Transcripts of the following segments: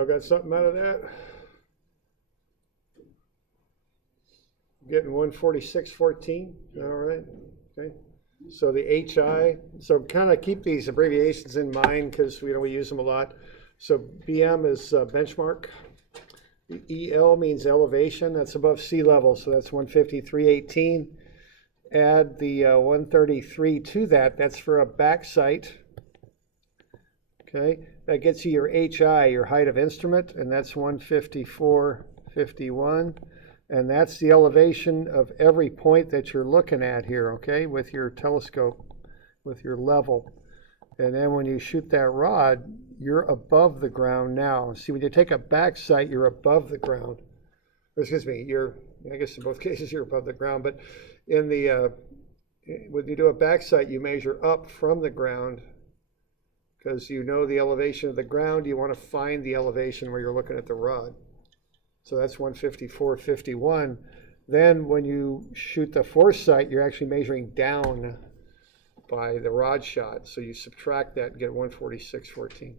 Y'all got something out of that? Getting 146.14, all right, okay. So the HI, so kind of keep these abbreviations in mind because we use them a lot. So BM is benchmark. The EL means elevation, that's above sea level, so that's 153.18. Add the 133 to that, that's for a back sight. Okay, that gets you your HI, your height of instrument, and that's 154.51. And that's the elevation of every point that you're looking at here, okay, with your telescope, with your level. And then when you shoot that rod, you're above the ground now. See, when you take a back sight, you're above the ground. Excuse me, I guess in both cases you're above the ground, but in the, when you do a back sight, you measure up from the ground because you know the elevation of the ground. You want to find the elevation where you're looking at the rod. So that's 154.51. Then when you shoot the foresight, you're actually measuring down by the rod shot. So you subtract that and get 146.14.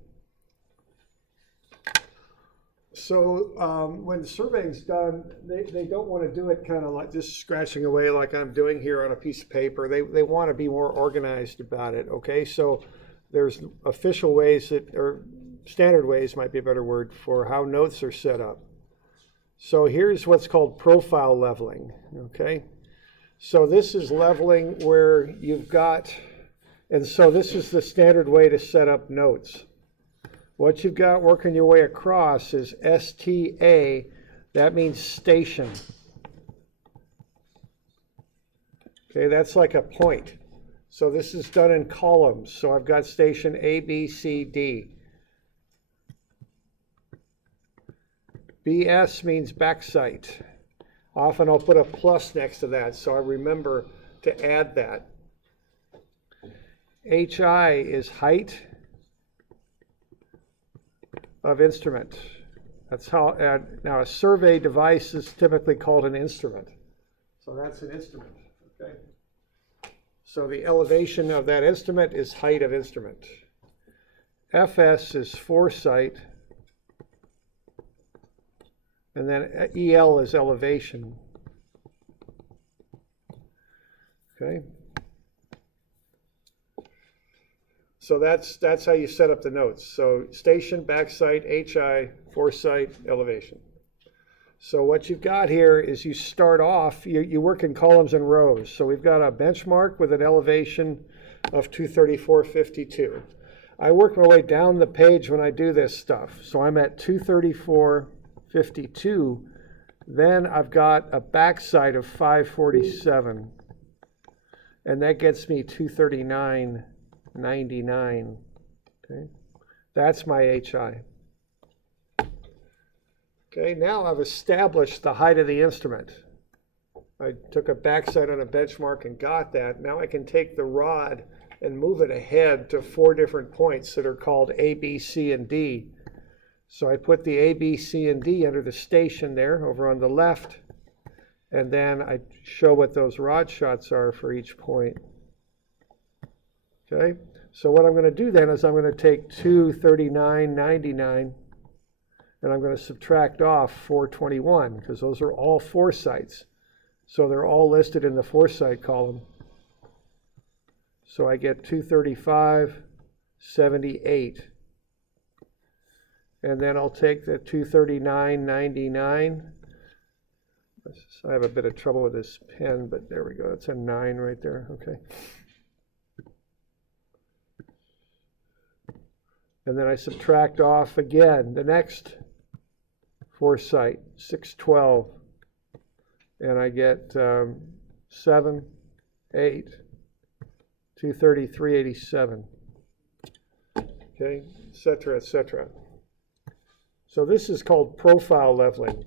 So when the surveying's done, they don't want to do it kind of like just scratching away like I'm doing here on a piece of paper. They want to be more organized about it, okay? So there's official ways or standard ways might be a better word for how notes are set up. So here's what's called profile leveling, okay? So this is leveling where you've got, and so this is the standard way to set up notes. What you've got working your way across is STA, that means station. Okay, that's like a point. So this is done in columns. So I've got station A, B, C, D. BS means backside. Often I'll put a plus next to that, so I remember to add that. HI is height of instrument. That's how, now a survey device is typically called an instrument. So that's an instrument, okay? So the elevation of that instrument is height of instrument. FS is foresight. And then EL is elevation. Okay. So that's how you set up the notes. So station, backsight, HI, foresight, elevation. So what you've got here is you start off, you work in columns and rows. So we've got a benchmark with an elevation of 234.52. I work my way down the page when I do this stuff. So I'm at 234.52. Then I've got a backside of 547. And that gets me 239.99. Okay, that's my HI. Okay, now I've established the height of the instrument. I took a backside on a benchmark and got that. Now I can take the rod and move it ahead to 4 different points that are called A, B, C, and D. So I put the A, B, C, and D under the station there over on the left. And then I show what those rod shots are for each point. Okay, so what I'm going to do then is I'm going to take 239.99 and I'm going to subtract off 421 because those are all foresights. So they're all listed in the foresight column. So I get 235.78. And then I'll take the 239.99. I have a bit of trouble with this pen, but there we go. That's a 9 right there. Okay. And then I subtract off again the next foresight, 612. And I get 7, 8, 233.87. Okay, et cetera, et cetera. So this is called profile leveling.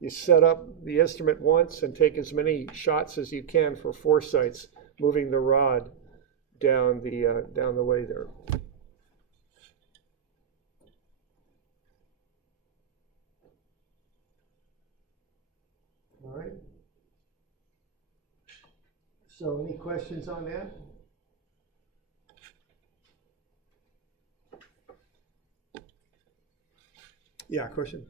You set up the instrument once and take as many shots as you can for foresights, moving the rod down the way there. All right. So any questions on that? Yeah, question?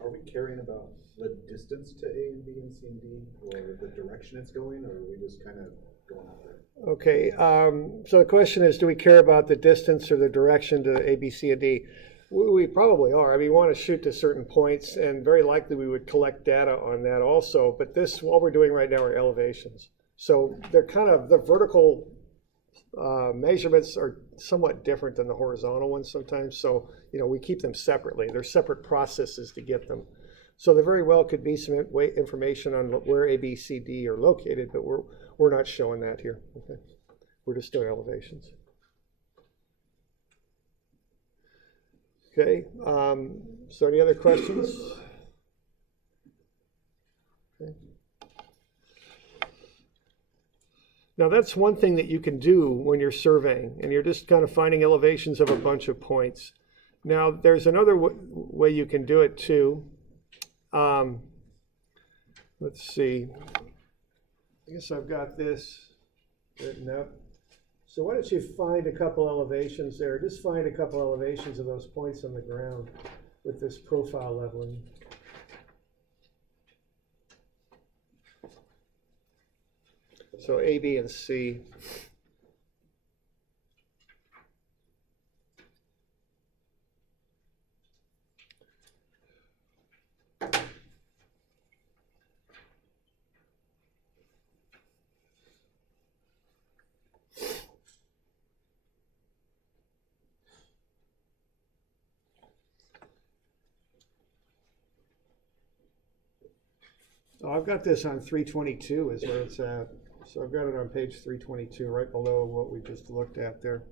Are we caring about the distance to A and B and C and D, or the direction it's going, or are we just kind of going out there? Okay, so the question is, do we care about the distance or the direction to A, B, C, and D? We probably are. I mean, we want to shoot to certain points, and very likely we would collect data on that also. But this, what we're doing right now are elevations. So they're kind of, the vertical measurements are somewhat different than the horizontal ones sometimes. So, you know, we keep them separately. They're separate processes to get them. So there very well could be some information on where A, B, C, D are located, but we're not showing that here. Okay, we're just doing elevations. Okay, so any other questions? Okay. Now that's one thing that you can do when you're surveying and you're just kind of finding elevations of a bunch of points. Now there's another way you can do it too. Let's see. I guess I've got this written up. So why don't you find a couple elevations there? Just find a couple elevations of those points on the ground with this profile leveling. So A, B, and C. Oh, I've got this on 322 is where it's at. So I've got it on page 322, right below what we just looked at there.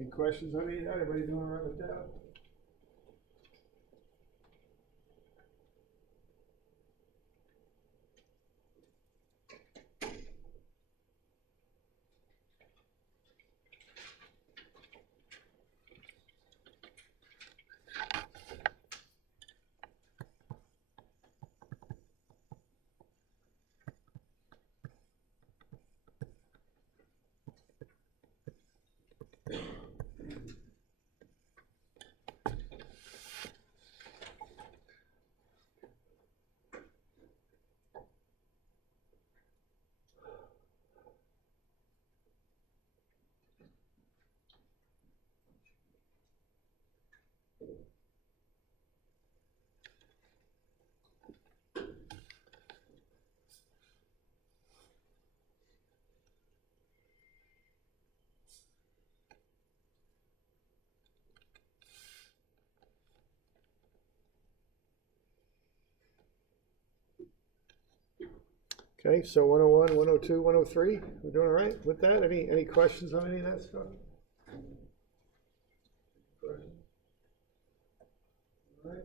Any questions on any of that? Everybody doing all right with that? Okay, so 101, 102, 103, we're doing all right with that? Any questions on any of that stuff? Questions? All right.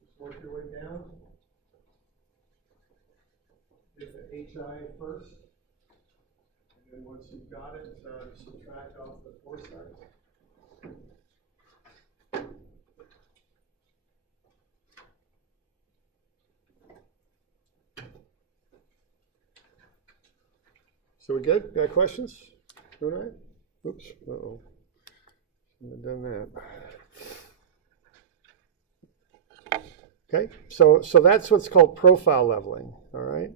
Just work your way down. Get the HI first. And then once you've got it, subtract off the foresight. So we good? Got questions? Doing all right? Oops. Uh-oh. Shouldn't have done that. Okay, so that's what's called profile leveling, all right?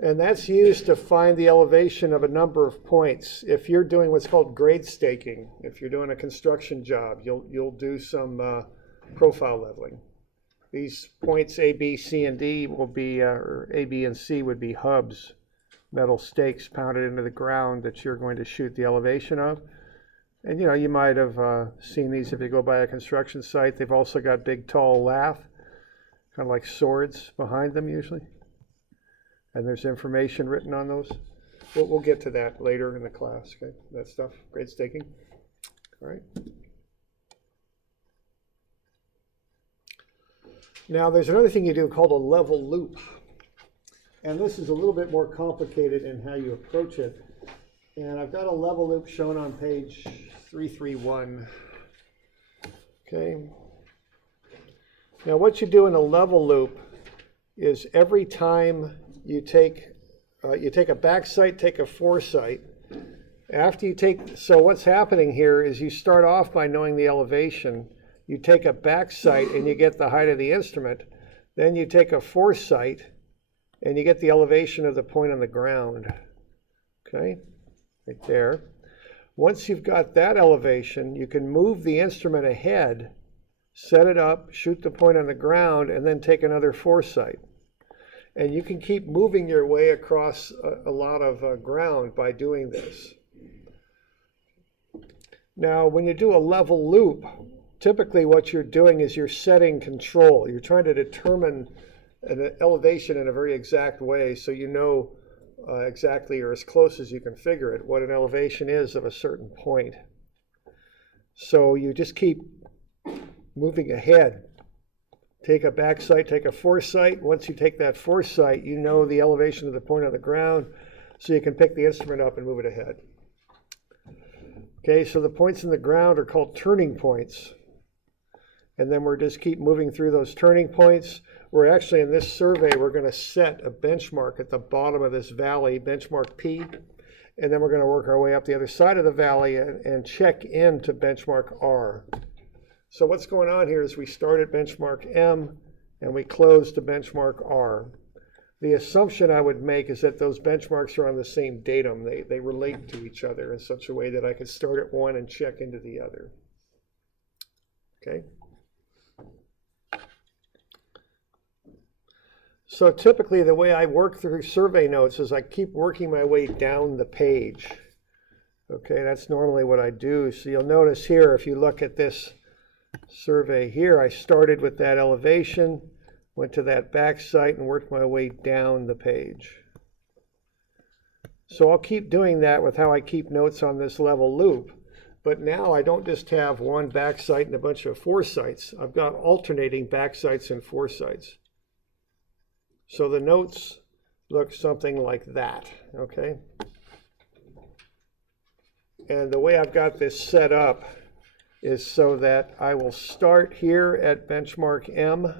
And that's used to find the elevation of a number of points. If you're doing what's called grade staking, if you're doing a construction job, you'll do some profile leveling. These points A, B, C, and D will be, or A, B, and C would be hubs, metal stakes pounded into the ground that you're going to shoot the elevation of. And you know, you might have seen these if you go by a construction site. They've also got big, tall lath, kind of like swords behind them usually. And there's information written on those. We'll get to that later in the class, okay? That stuff, grade staking. All right. Now, there's another thing you do called a level loop. And this is a little bit more complicated in how you approach it. And I've got a level loop shown on page 331. Okay. Now, what you do in a level loop is every time you take a back sight, take a foresight. After you take, so what's happening here is you start off by knowing the elevation. You take a back sight and you get the height of the instrument. Then you take a foresight and you get the elevation of the point on the ground. Okay, right there. Once you've got that elevation, you can move the instrument ahead, set it up, shoot the point on the ground, and then take another foresight. And you can keep moving your way across a lot of ground by doing this. Now, when you do a level loop, typically what you're doing is you're setting control. You're trying to determine an elevation in a very exact way so you know exactly, or as close as you can figure it, what an elevation is of a certain point. So you just keep moving ahead. Take a back sight, take a foresight. Once you take that foresight, you know the elevation of the point on the ground, so you can pick the instrument up and move it ahead. Okay, so the points in the ground are called turning points. And then we're just keep moving through those turning points. We're actually, in this survey, we're going to set a benchmark at the bottom of this valley, benchmark P, and then we're going to work our way up the other side of the valley and check into benchmark R. So what's going on here is we start at benchmark M and we close to benchmark R. The assumption I would make is that those benchmarks are on the same datum. They relate to each other in such a way that I could start at one and check into the other. Okay? So typically the way I work through survey notes is I keep working my way down the page. Okay, that's normally what I do. So you'll notice here, if you look at this survey here, I started with that elevation, went to that back sight and worked my way down the page. So I'll keep doing that with how I keep notes on this level loop. But now I don't just have one back sight and a bunch of foresights. I've got alternating back sights and foresights. So the notes look something like that, okay? And the way I've got this set up is so that I will start here at benchmark M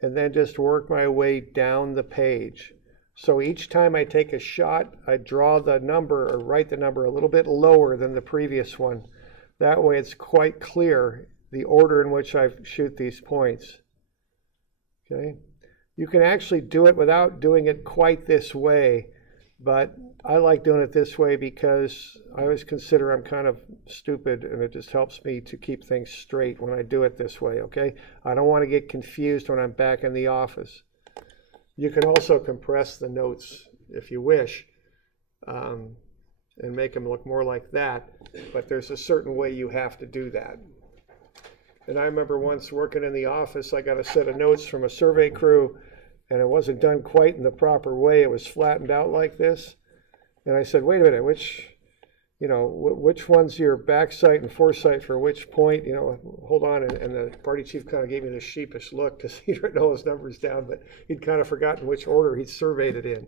and then just work my way down the page. So each time I take a shot, I draw the number or write the number a little bit lower than the previous one. That way it's quite clear the order in which I shoot these points. Okay? You can actually do it without doing it quite this way, but I like doing it this way because I always consider I'm kind of stupid and it just helps me to keep things straight when I do it this way, okay? I don't want to get confused when I'm back in the office. You can also compress the notes if you wish and make them look more like that, but there's a certain way you have to do that. And I remember once working in the office, I got a set of notes from a survey crew, and it wasn't done quite in the proper way. It was flattened out like this. And I said, wait a minute, which one's your back sight and foresight for which point? You know, hold on. And the party chief kind of gave me this sheepish look because he'd written all his numbers down, but he'd kind of forgotten which order he'd surveyed it in.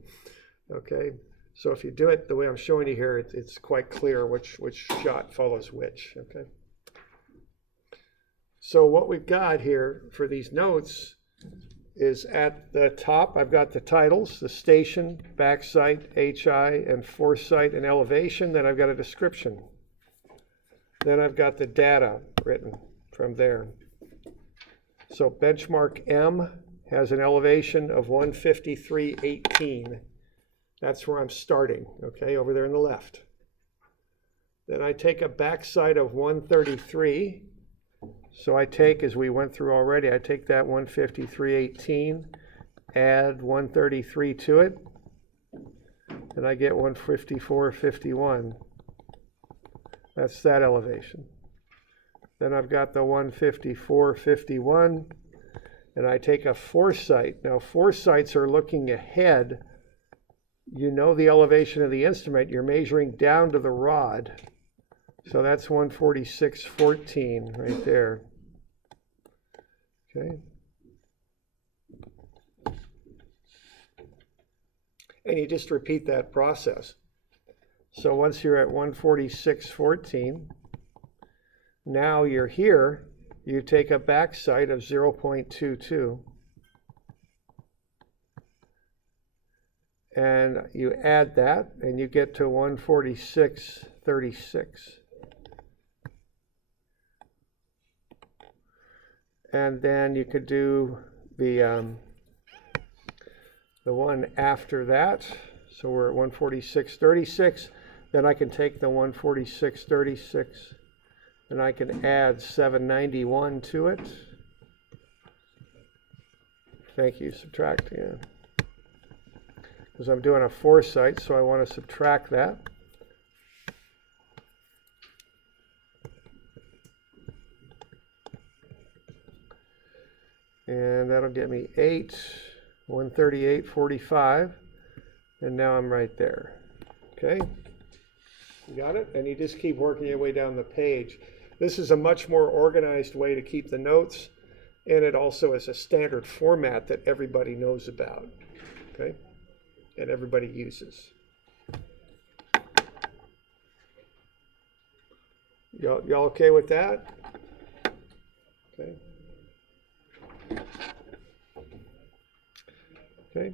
Okay, so if you do it the way I'm showing you here, it's quite clear which shot follows which. Okay. So what we've got here for these notes is at the top. I've got the titles, the station, backsite, HI, and foresight and elevation. Then I've got a description. Then I've got the data written from there. So benchmark M has an elevation of 153.18. That's where I'm starting, okay, over there on the left. Then I take a backside of 133. So I take, as we went through already, I take that 153.18, add 133 to it, and I get 154.51. That's that elevation. Then I've got the 154.51, and I take a foresight. Now, foresights are looking ahead. You know the elevation of the instrument. You're measuring down to the rod. So that's 146.14 right there. Okay. And you just repeat that process. So once you're at 146.14, now you're here, you take a backside of 0.22. And you add that, and you get to 146.36. And then you could do the one after that. So we're at 146.36. Then I can take the 146.36 and I can add 791 to it. Thank you, subtract, yeah. Because I'm doing a foresight, so I want to subtract that. And that'll get me 138.45. And now I'm right there. Okay? You got it? And you just keep working your way down the page. This is a much more organized way to keep the notes. And it also is a standard format that everybody knows about. Okay? And everybody uses. Y'all okay with that? Okay. Okay,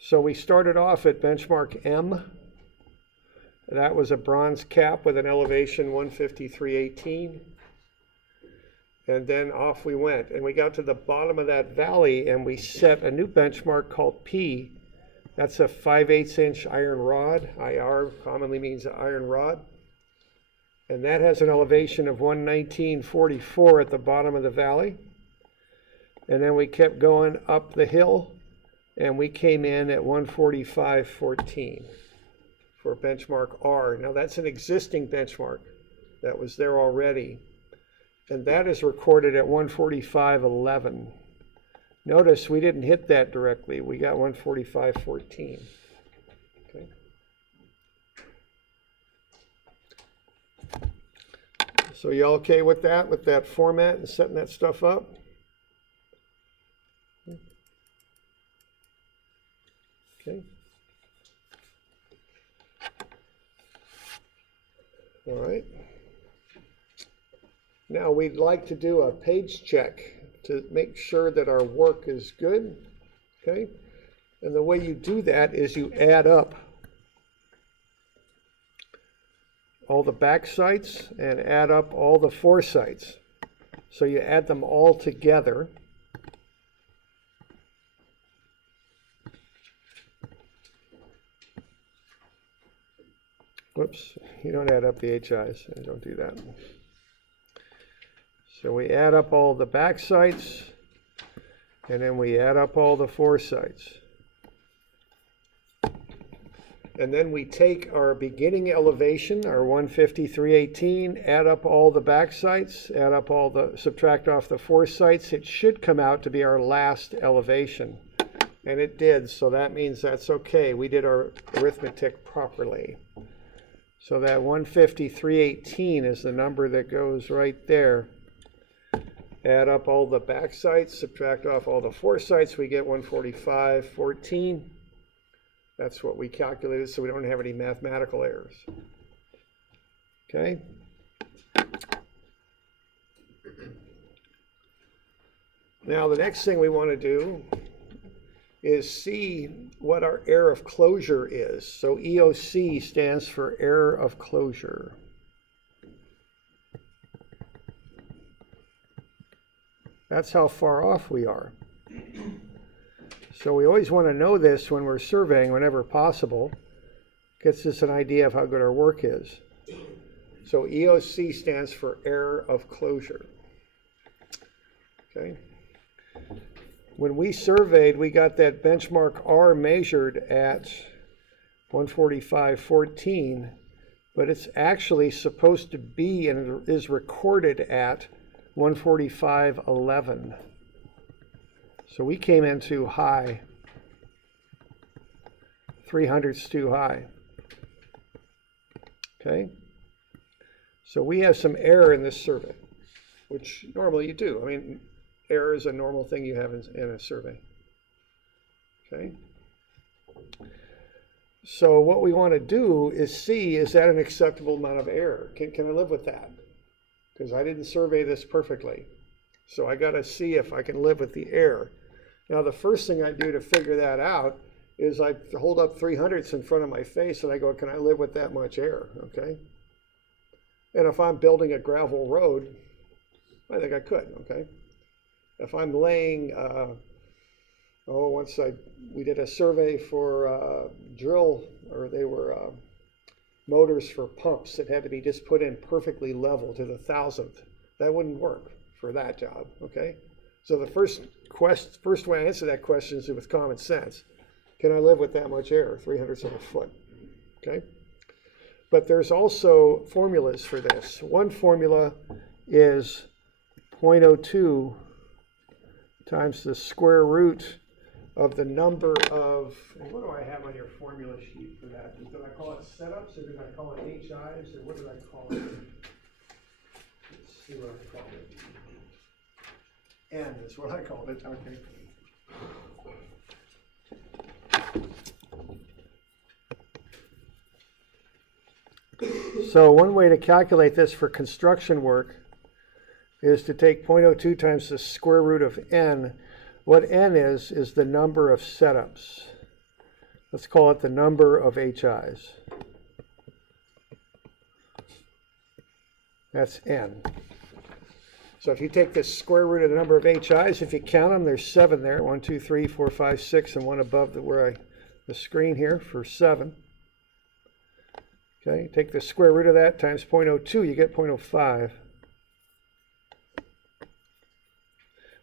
so we started off at benchmark M. That was a bronze cap with an elevation 153.18. And then off we went. And we got to the bottom of that valley and we set a new benchmark called P. That's a 5/8 inch iron rod. IR commonly means iron rod. And that has an elevation of 119.44 at the bottom of the valley. And then we kept going up the hill. And we came in at 145.14 for benchmark R. Now that's an existing benchmark that was there already. And that is recorded at 145.11. Notice we didn't hit that directly. We got 145.14. Okay. So you all okay with that format and setting that stuff up? Okay. All right. Now we'd like to do a page check to make sure that our work is good. Okay. And the way you do that is you add up all the backsites and add up all the foresights. So you add them all together. Whoops, you don't add up the HIs. Don't do that. So we add up all the backsites, and then we add up all the foresights. And then we take our beginning elevation, our 153.18, add up all the backsites, add up all the, subtract off the foresights. It should come out to be our last elevation. And it did, so that means that's okay. We did our arithmetic properly. So that 153.18 is the number that goes right there. Add up all the backsites, subtract off all the foresights, we get 145.14. That's what we calculated, so we don't have any mathematical errors. Okay. Now the next thing we want to do is see what our error of closure is. So AOOC stands for error of closure. That's how far off we are. So we always want to know this when we're surveying whenever possible. Gets us an idea of how good our work is. So AOOC stands for error of closure. Okay. When we surveyed, we got that benchmark R measured at 145.14, but it's actually supposed to be and it is recorded at 145.11. So we came in too high. 300's too high. Okay? So we have some error in this survey, which normally you do. I mean, error is a normal thing you have in a survey. Okay? So what we want to do is see, is that an acceptable amount of error? Can I live with that? Because I didn't survey this perfectly. So I got to see if I can live with the error. Now the first thing I do to figure that out is I hold up 300ths in front of my face and I go, can I live with that much error? Okay? And if I'm building a gravel road, I think I could, okay? If I'm laying, we did a survey for drill, or they were motors for pumps that had to be just put in perfectly level to the 1,000th. That wouldn't work for that job, okay? So the first way I answer that question is with common sense. Can I live with that much error, 300ths of a foot, okay? But there's also formulas for this. One formula is 0.02 times the square root of the number of, and what do I have on your formula sheet for that? Did I call it setups, or did I call it HIs, or what did I call it? Let's see what I called it. N is what I called it, okay. So one way to calculate this for construction work is to take 0.02 times the square root of n. What n is the number of setups. Let's call it the number of HIs. That's n. So if you take the square root of the number of HIs, if you count them, there's 7 there. 1, 2, 3, 4, 5, 6, and one above the screen here for 7. Okay, take the square root of that times 0.02, you get 0.05.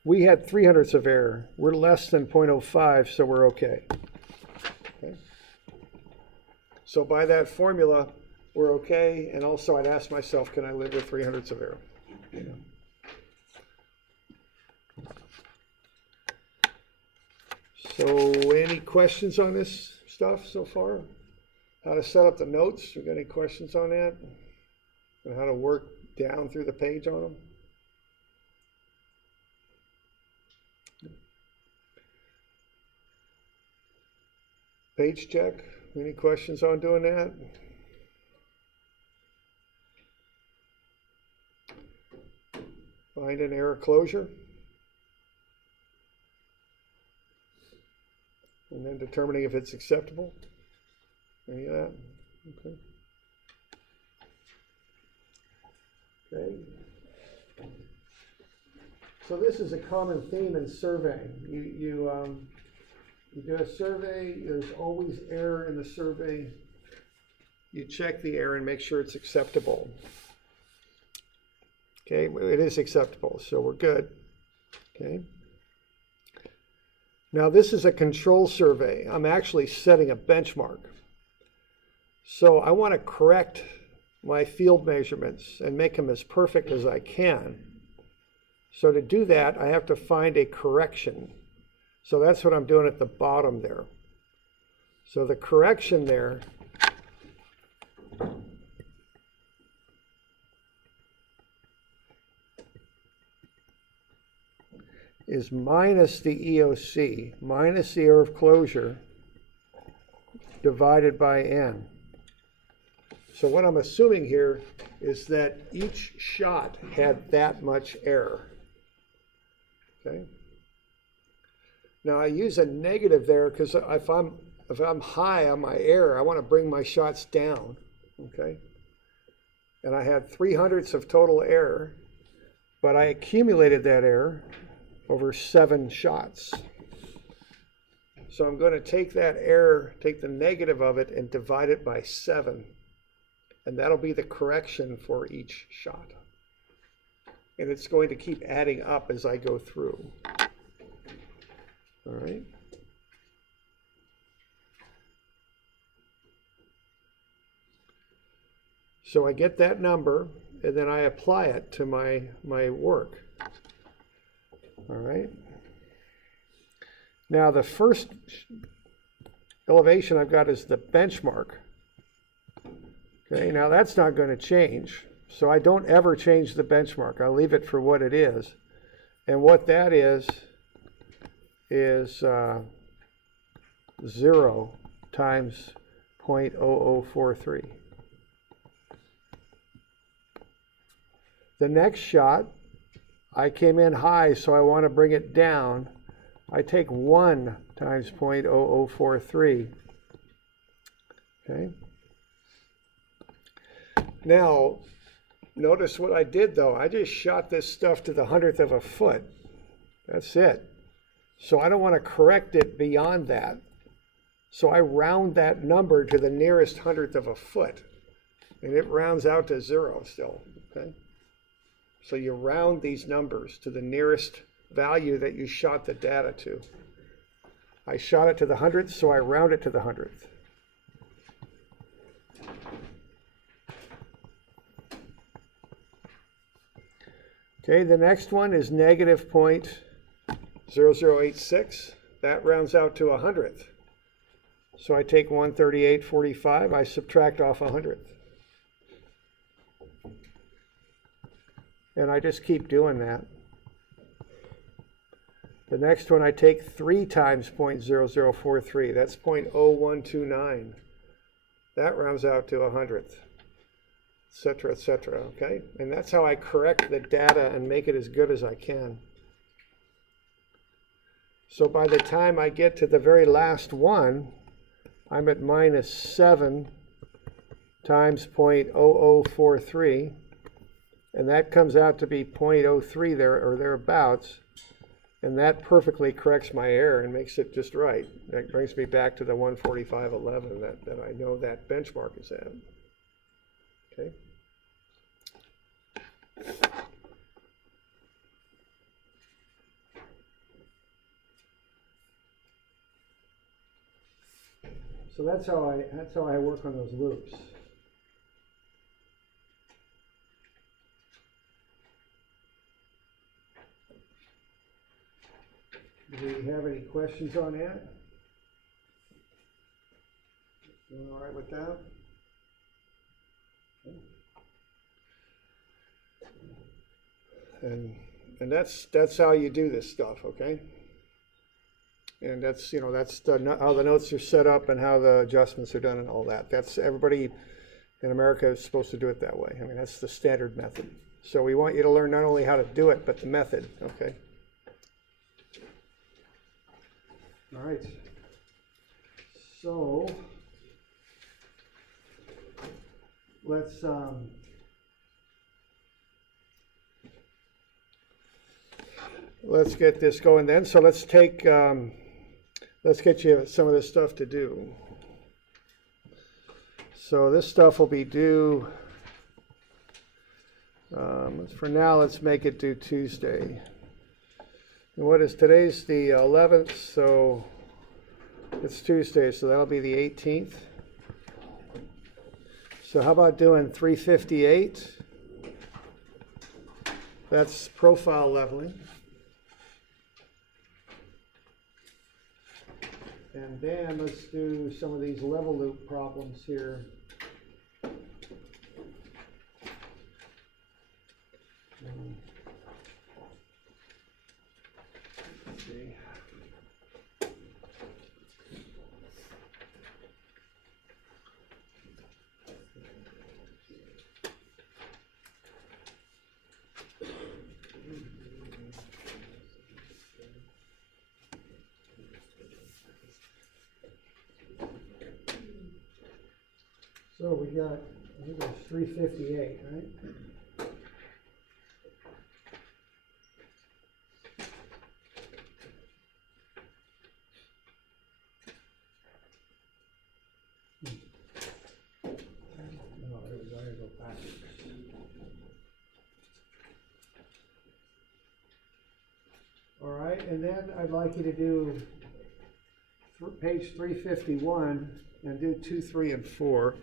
We had 300ths of error. We're less than 0.05, so we're okay. Okay. So by that formula, we're okay. And also I'd ask myself, can I live with 300ths of error? Yeah. So any questions on this stuff so far? How to set up the notes? You got any questions on that? And how to work down through the page on them? Page check. Any questions on doing that? Find an error closure. And then determining if it's acceptable. Any of that? Okay. Okay. So this is a common theme in surveying. You do a survey, there's always error in the survey. You check the error and make sure it's acceptable. Okay, it is acceptable, so we're good. Okay. Now this is a control survey. I'm actually setting a benchmark. So I want to correct my field measurements and make them as perfect as I can. So to do that, I have to find a correction. So that's what I'm doing at the bottom there. So the correction there is minus the AOOC, minus the error of closure, divided by n. So what I'm assuming here is that each shot had that much error. Okay? Now I use a negative there because if I'm high on my error, I want to bring my shots down, okay? And I had 3/100ths of total error, but I accumulated that error over 7 shots. So I'm going to take that error, take the negative of it, and divide it by 7. And that'll be the correction for each shot. And it's going to keep adding up as I go through. All right. So I get that number, and then I apply it to my work. All right. Now the first elevation I've got is the benchmark. Okay, now that's not going to change. So I don't ever change the benchmark. I leave it for what it is. And what that is 0 times 0.0043. The next shot, I came in high, so I want to bring it down. I take 1 times 0.0043. Okay. Now, notice what I did though. I just shot this stuff to the 100th of a foot. That's it. So I don't want to correct it beyond that. So I round that number to the nearest 100th of a foot. And it rounds out to 0 still. Okay. So you round these numbers to the nearest value that you shot the data to. I shot it to the 100th, so I round it to the 100th. Okay, the next one is negative 0.0086. That rounds out to 100th. So I take 138.45, I subtract off 100th. And I just keep doing that. The next one I take 3 times 0.0043. That's 0.0129. That rounds out to 100th, et cetera, okay? And that's how I correct the data and make it as good as I can. So by the time I get to the very last one, I'm at minus 7 times 0.0043. And that comes out to be 0.03 there or thereabouts. And that perfectly corrects my error and makes it just right. That brings me back to the 145.11 that I know that benchmark is at. Okay. So that's how I work on those loops. Do we have any questions on that? Doing all right with that? Okay. And that's how you do this stuff, okay? And that's how the notes are set up and how the adjustments are done and all that. That's everybody in America is supposed to do it that way. I mean, that's the standard method. So we want you to learn not only how to do it, but the method, okay? All right, so let's get this going then. So let's get you some of this stuff to do. So this stuff will be due, for now, let's make it due Tuesday. And what is today's the 11th, so it's Tuesday, so that'll be the 18th. So how about doing 358? That's profile leveling. And then let's do some of these level loop problems here. Let's see. So we got, I think it was 358, right? No, there we go, I gotta go back. All right, and then I'd like you to do page 351 and do 2, 3, and 4.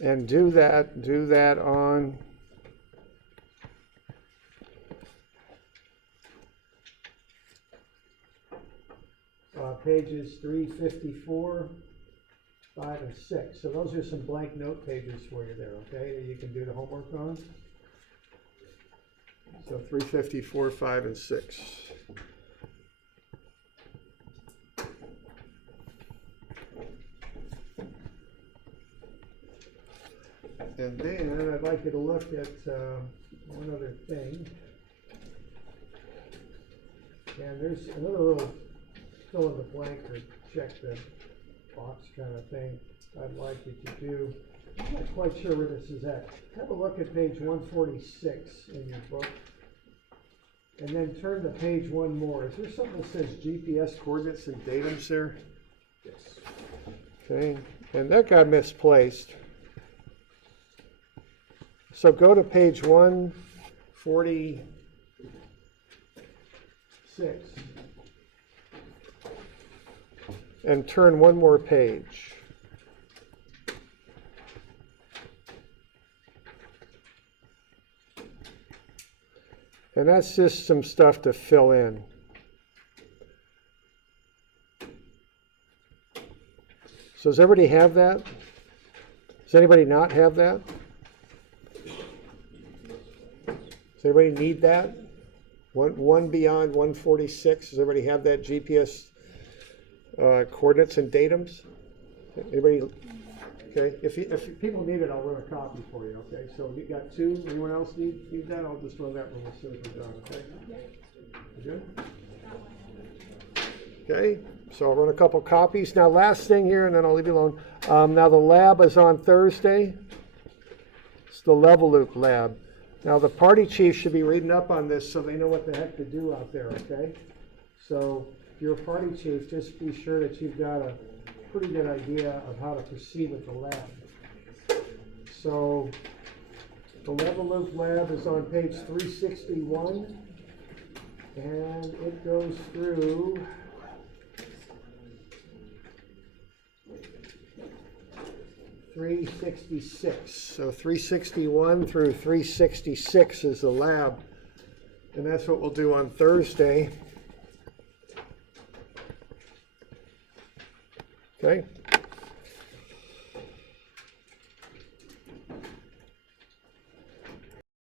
And do that on pages 354, 5, and 6. So those are some blank note pages for you there, okay, that you can do the homework on. So 354, 5, and 6. And then I'd like you to look at one other thing. And there's another little fill in the blank or check the box kind of thing I'd like you to do. I'm not quite sure where this is at. Have a look at page 146 in your book. And then turn to page one more. Is there something that says GPS coordinates and datums there? Yes. Okay, and that got misplaced. So go to page 146 and turn one more page. And that's just some stuff to fill in. So does everybody have that? Does anybody not have that? Does everybody need that? One beyond 146. Does everybody have that GPS coordinates and datums? Anybody? Okay. If people need it, I'll run a copy for you. Okay. So you got two. Anyone else need that? I'll just run that one as soon as we're done. Okay. You good? Okay. So I'll run a couple copies. Now, last thing here, and then I'll leave you alone. Now the lab is on Thursday. It's the level loop lab. Now, the party chief should be reading up on this so they know what the heck to do out there, okay? So, if you're a party chief, just be sure that you've got a pretty good idea of how to proceed with the lab. So, the level loop lab is on page 361, and it goes through .366. So 361 through 366 is the lab. And that's what we'll do on Thursday. Okay.